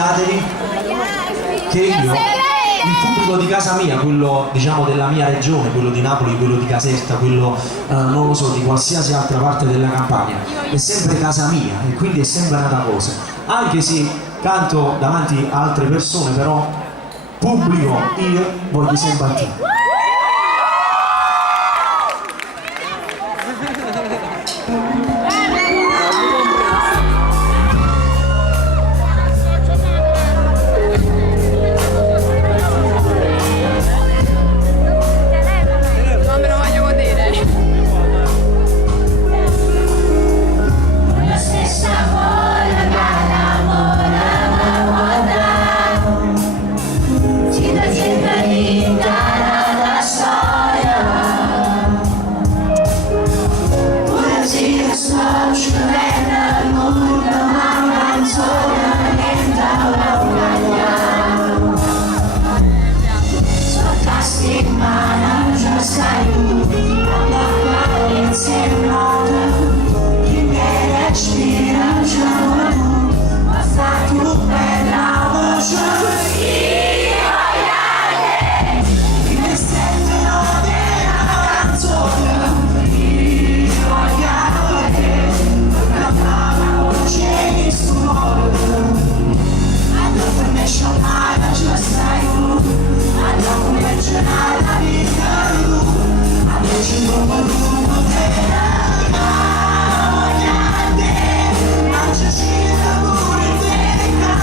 ricordatevi che io, il pubblico di casa mia, quello diciamo della mia regione, quello di Napoli, quello di Caserta, quello non lo so, di qualsiasi altra parte della Campania, è sempre casa mia e quindi è sempre una cosa. Anche se canto davanti a altre persone, però pubblico io voglio sempre a te.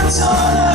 Solo